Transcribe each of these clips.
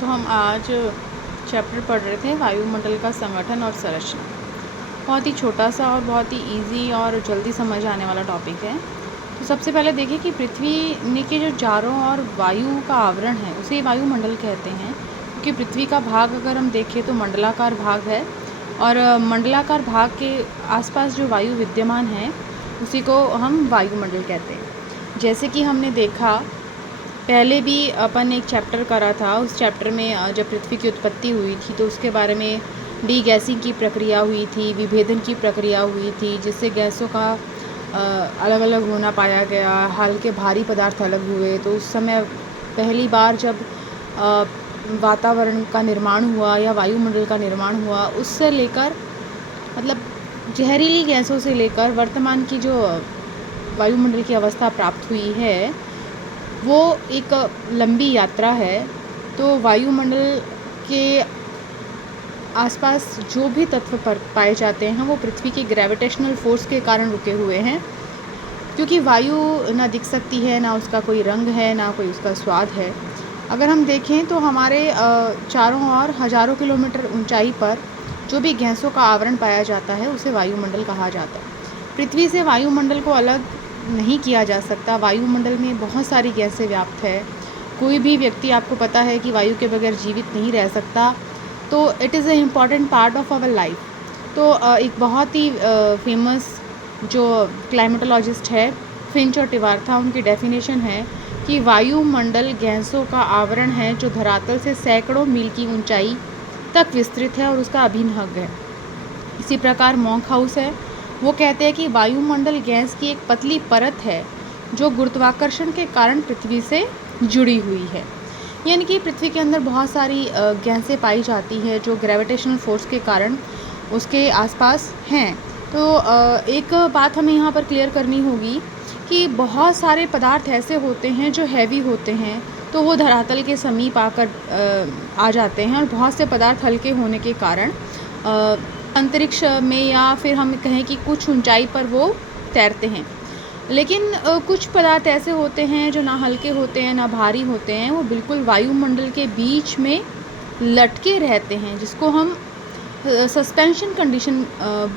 तो हम आज चैप्टर पढ़ रहे थे वायुमंडल का संगठन और संरचना। बहुत ही छोटा सा और बहुत ही इजी और जल्दी समझ आने वाला टॉपिक है। तो सबसे पहले देखिए कि पृथ्वी ने के जो चारों और वायु का आवरण है उसे वायुमंडल कहते हैं, क्योंकि पृथ्वी का भाग अगर हम देखें तो मंडलाकार भाग है और मंडलाकार भाग के आसपास जो वायु विद्यमान है उसी को हम वायुमंडल कहते हैं। जैसे कि हमने देखा पहले भी अपन एक चैप्टर करा था, उस चैप्टर में जब पृथ्वी की उत्पत्ति हुई थी तो उसके बारे में डी गैसिंग की प्रक्रिया हुई थी, विभेदन की प्रक्रिया हुई थी, जिससे गैसों का अलग अलग होना पाया गया, हल्के भारी पदार्थ अलग हुए। तो उस समय पहली बार जब वातावरण का निर्माण हुआ या वायुमंडल का निर्माण हुआ, उससे लेकर मतलब जहरीली गैसों से लेकर वर्तमान की जो वायुमंडल की अवस्था प्राप्त हुई है वो एक लंबी यात्रा है। तो वायुमंडल के आसपास जो भी तत्व पर पाए जाते हैं वो पृथ्वी के ग्रेविटेशनल फोर्स के कारण रुके हुए हैं, क्योंकि वायु ना दिख सकती है, ना उसका कोई रंग है, ना कोई उसका स्वाद है। अगर हम देखें तो हमारे चारों ओर हज़ारों किलोमीटर ऊंचाई पर जो भी गैसों का आवरण पाया जाता है उसे वायुमंडल कहा जाता है। पृथ्वी से वायुमंडल को अलग नहीं किया जा सकता। वायुमंडल में बहुत सारी गैसें व्याप्त है। कोई भी व्यक्ति, आपको पता है कि वायु के बगैर जीवित नहीं रह सकता, तो it is a important part of our life. तो एक बहुत ही फेमस जो क्लाइमेटोलॉजिस्ट है फिंच और टिवार्था, उनकी डेफिनेशन है कि वायुमंडल गैसों का आवरण है जो धरातल से सैकड़ों मील की ऊंचाई तक विस्तृत है और उसका अभिन्न हग है। इसी प्रकार मॉन्क हाउस है, वो कहते हैं कि वायुमंडल गैस की एक पतली परत है जो गुरुत्वाकर्षण के कारण पृथ्वी से जुड़ी हुई है। यानी कि पृथ्वी के अंदर बहुत सारी गैसें पाई जाती है जो ग्रेविटेशनल फोर्स के कारण उसके आसपास हैं। तो एक बात हमें यहाँ पर क्लियर करनी होगी कि बहुत सारे पदार्थ ऐसे होते हैं जो हैवी होते हैं, तो वो धरातल के समीप आकर आ जाते हैं, और बहुत से पदार्थ हल्के होने के कारण अंतरिक्ष में या फिर हम कहें कि कुछ ऊंचाई पर वो तैरते हैं। लेकिन कुछ पदार्थ ऐसे होते हैं जो ना हल्के होते हैं ना भारी होते हैं, वो बिल्कुल वायुमंडल के बीच में लटके रहते हैं, जिसको हम सस्पेंशन कंडीशन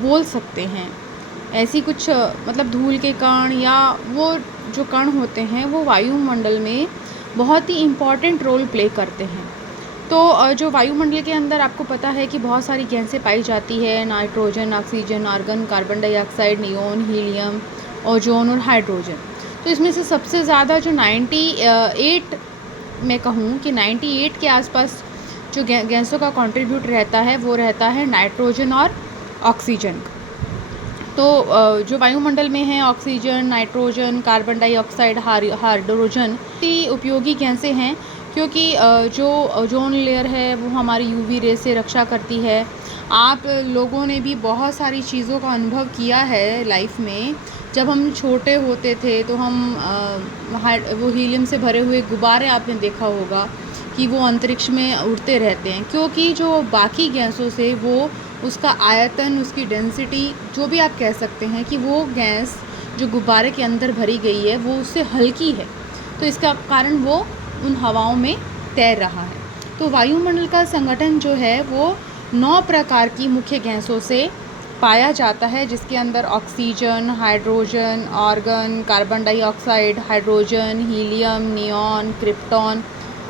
बोल सकते हैं। ऐसी कुछ मतलब धूल के कण या वो जो कण होते हैं वो वायुमंडल में बहुत ही इम्पॉर्टेंट रोल प्ले करते हैं। तो जो वायुमंडल के अंदर आपको पता है कि बहुत सारी गैसें पाई जाती है, nitrogen, oxygen, argon, carbon dioxide, neon, helium, ozone और हाइड्रोजन। तो इसमें से सबसे ज़्यादा जो 98 मैं कहूँ कि 98 के आसपास जो गैसों का कंट्रीब्यूट रहता है वो रहता है नाइट्रोजन और ऑक्सीजन। तो जो वायुमंडल में है oxygen, nitrogen, carbon dioxide, hydrogen की उपयोगी गैसें हैं, क्योंकि जो ओजोन लेयर है वो हमारी यूवी रे से रक्षा करती है। आप लोगों ने भी बहुत सारी चीज़ों का अनुभव किया है लाइफ में। जब हम छोटे होते थे तो हम वो हीलियम से भरे हुए गुब्बारे आपने देखा होगा कि वो अंतरिक्ष में उड़ते रहते हैं, क्योंकि जो बाकी गैसों से वो उसका आयतन, उसकी डेंसिटी, जो भी आप कह सकते हैं कि वो गैस जो गुब्बारे के अंदर भरी गई है वो उससे हल्की है, तो इसका कारण वो उन हवाओं में तैर रहा है। तो वायुमंडल का संगठन जो है वो 9 प्रकार की मुख्य गैसों से पाया जाता है, जिसके अंदर oxygen, hydrogen, argon, carbon dioxide, hydrogen, helium, neon, krypton,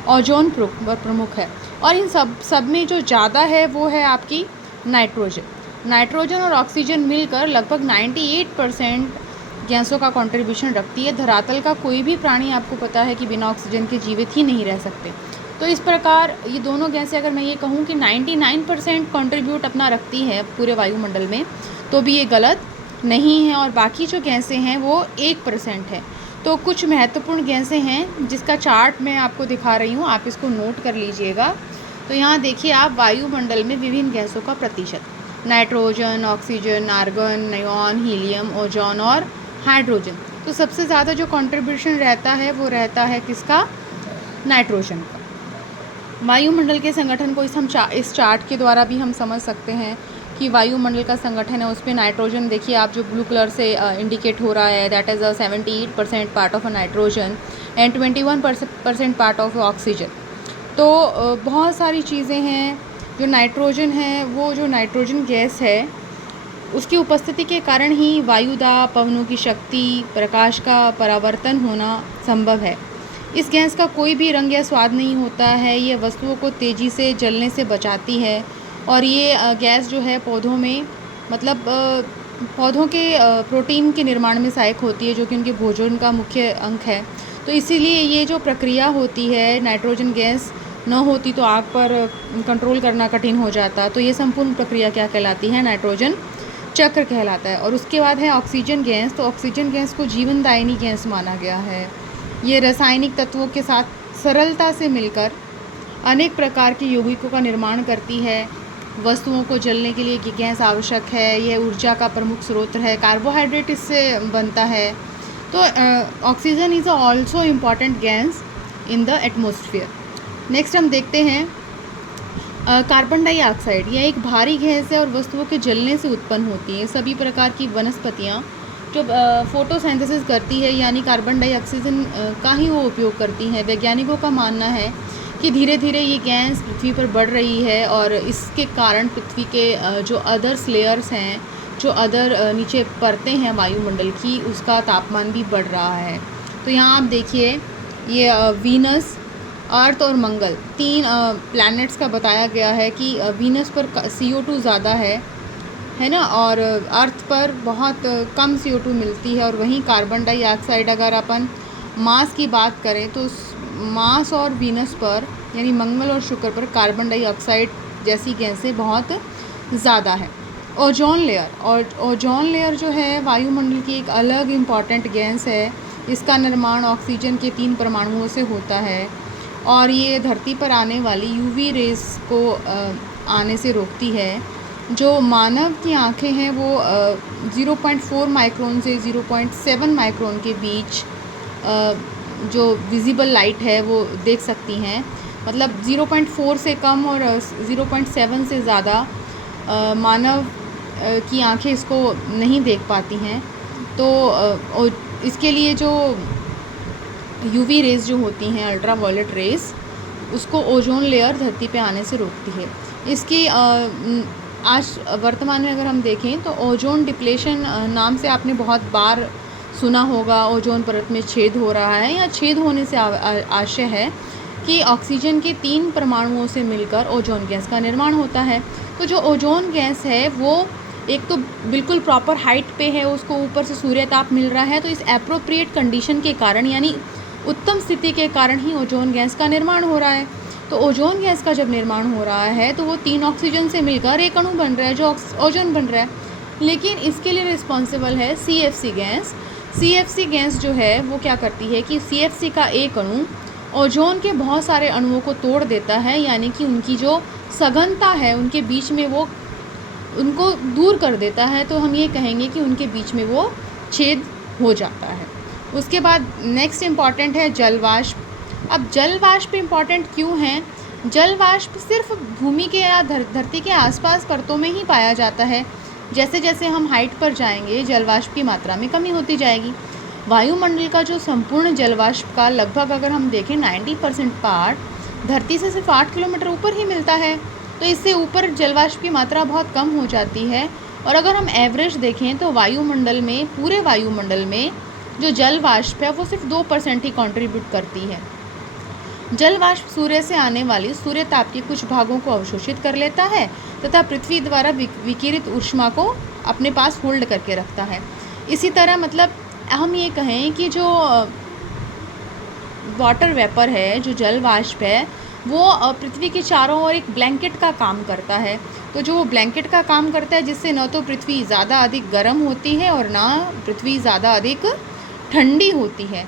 ozone प्रमुख है। और इन सब में जो ज़्यादा है वो है आपकी नाइट्रोजन और ऑक्सीजन मिलकर लगभग 98% गैसों का कंट्रीब्यूशन रखती है। धरातल का कोई भी प्राणी, आपको पता है कि बिना ऑक्सीजन के जीवित ही नहीं रह सकते। तो इस प्रकार ये दोनों गैसें, अगर मैं ये कहूँ कि 99% कंट्रीब्यूट अपना रखती है पूरे वायुमंडल में, तो भी ये गलत नहीं है। और बाकी जो गैसें हैं वो 1% है। तो कुछ महत्वपूर्ण गैसें हैं जिसका चार्ट मैं आपको दिखा रही हूँ, आप इसको नोट कर लीजिएगा। तो यहाँ देखिए आप, वायुमंडल में विभिन्न गैसों का प्रतिशत: nitrogen, oxygen, argon, neon, helium, ozone और हाइड्रोजन। तो सबसे ज़्यादा जो कंट्रीब्यूशन रहता है वो रहता है किसका? नाइट्रोजन का। वायुमंडल के संगठन को इस चार्ट के द्वारा भी हम समझ सकते हैं कि वायुमंडल का संगठन है, उस पर नाइट्रोजन देखिए आप, जो ब्लू कलर से इंडिकेट हो रहा है, that is 78% part of a nitrogen and 21% part of oxygen. तो बहुत सारी चीज़ें हैं। जो नाइट्रोजन है, वो जो नाइट्रोजन गैस है, उसकी उपस्थिति के कारण ही वायुदाब, पवनों की शक्ति, प्रकाश का परावर्तन होना संभव है। इस गैस का कोई भी रंग या स्वाद नहीं होता है। ये वस्तुओं को तेज़ी से जलने से बचाती है और ये गैस जो है पौधों में मतलब पौधों के प्रोटीन के निर्माण में सहायक होती है, जो कि उनके भोजन का मुख्य अंग है। तो इसीलिए ये जो प्रक्रिया होती है, नाइट्रोजन गैस न होती तो आग पर कंट्रोल करना कठिन हो जाता। तो ये संपूर्ण प्रक्रिया क्या कहलाती है? नाइट्रोजन चक्र कहलाता है। और उसके बाद है ऑक्सीजन गैस। तो ऑक्सीजन गैस को जीवनदायिनी गैस माना गया है। ये रासायनिक तत्वों के साथ सरलता से मिलकर अनेक प्रकार के यौगिकों का निर्माण करती है। वस्तुओं को जलने के लिए ये गैस आवश्यक है। यह ऊर्जा का प्रमुख स्रोत है। कार्बोहाइड्रेट इससे बनता है। तो oxygen is also important gas in the atmosphere. Next हम देखते हैं कार्बन डाइऑक्साइड। यह एक भारी गैस है और वस्तुओं के जलने से उत्पन्न होती है। सभी प्रकार की वनस्पतियाँ जो फोटोसिंथेसिस करती है, यानी कार्बन डाइऑक्सीजन का ही वो उपयोग करती हैं। वैज्ञानिकों का मानना है कि धीरे धीरे ये गैस पृथ्वी पर बढ़ रही है और इसके कारण पृथ्वी के जो अदर लेयर्स हैं, जो अदर नीचे परतें हैं वायुमंडल की, उसका तापमान भी बढ़ रहा है। तो यहाँ आप देखिए, ये वीनस, अर्थ और मंगल, 3 प्लैनेट्स का बताया गया है कि वीनस पर CO2 ज़्यादा है ना, और अर्थ पर बहुत कम CO2 मिलती है। और वहीं कार्बन डाइऑक्साइड, अगर अपन मास की बात करें तो मास और वीनस पर, यानी मंगल और शुक्र पर, कार्बन डाइऑक्साइड जैसी गैसें बहुत ज़्यादा है। ओजोन लेयर, और ओजोन लेयर जो है वायुमंडल की एक अलग इम्पॉर्टेंट गैस है। इसका निर्माण ऑक्सीजन के 3 परमाणुओं से होता है और ये धरती पर आने वाली UV रेस को आने से रोकती है। जो मानव की आँखें हैं वो 0.4 माइक्रोन से 0.7 माइक्रोन के बीच जो विजिबल लाइट है वो देख सकती हैं। मतलब 0.4 से कम और 0.7 से ज़्यादा मानव की आँखें इसको नहीं देख पाती हैं। तो इसके लिए जो UV रेज़ जो होती हैं, अल्ट्रा वायलेट रेज़, उसको ओजोन लेयर धरती पे आने से रोकती है। इसकी आज वर्तमान में अगर हम देखें तो ओजोन डिप्लेशन नाम से आपने बहुत बार सुना होगा। ओजोन परत में छेद हो रहा है, या छेद होने से आशय है कि ऑक्सीजन के 3 परमाणुओं से मिलकर ओजोन गैस का निर्माण होता है। तो जो ओजोन गैस है वो एक तो बिल्कुल प्रॉपर हाइट पे है, उसको ऊपर से सूर्य ताप मिल रहा है। तो इस एप्रोप्रिएट कंडीशन के कारण, यानी उत्तम स्थिति के कारण ही ओजोन गैस का निर्माण हो रहा है। तो ओजोन गैस का जब निर्माण हो रहा है तो वो 3 ऑक्सीजन से मिलकर एक अणु बन रहा है जो ओजोन बन रहा है। लेकिन इसके लिए रिस्पॉन्सिबल है CFC गैस। CFC गैस जो है वो क्या करती है कि CFC का एक अणु ओजोन के बहुत सारे अणुओं को तोड़ देता है, यानी कि उनकी जो सघनता है उनके बीच में वो उनको दूर कर देता है। तो हम ये कहेंगे कि उनके बीच में वो छेद हो जाता है। उसके बाद नेक्स्ट इम्पॉर्टेंट है जलवाष्प। अब जलवाष्प इम्पॉर्टेंट क्यों है? जलवाष्प सिर्फ भूमि के या धरती के आसपास परतों में ही पाया जाता है। जैसे जैसे हम हाइट पर जाएंगे जलवाष्प की मात्रा में कमी होती जाएगी। वायुमंडल का जो संपूर्ण जलवाष्प का लगभग अगर हम देखें 90% पार्ट धरती से सिर्फ 8 किलोमीटर ऊपर ही मिलता है। तो इससे ऊपर जलवाष्प की मात्रा बहुत कम हो जाती है। और अगर हम एवरेज देखें तो वायुमंडल में, पूरे वायुमंडल में जो जलवाष्प है वो सिर्फ 2% ही कंट्रीब्यूट करती है। जलवाष्प सूर्य से आने वाली सूर्य ताप के कुछ भागों को अवशोषित कर लेता है तथा पृथ्वी द्वारा विकिरित ऊष्मा को अपने पास होल्ड करके रखता है। इसी तरह मतलब हम ये कहें कि जो वाटर वेपर है, जो जलवाष्प है, वो पृथ्वी के चारों ओर एक ब्लैंकेट का काम करता है। तो जो वो ब्लैंकेट का काम करता है जिससे न तो पृथ्वी ज़्यादा अधिक गर्म होती है और ना पृथ्वी ज़्यादा अधिक ठंडी होती है।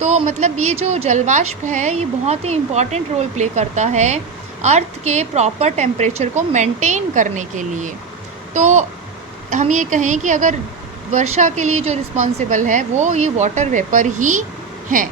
तो मतलब ये जो जलवाष्प है ये बहुत ही इम्पॉर्टेंट रोल प्ले करता है अर्थ के प्रॉपर टेम्परेचर को मेंटेन करने के लिए। तो हम ये कहें कि अगर वर्षा के लिए जो रिस्पॉन्सिबल है वो ये वाटर वेपर ही हैं।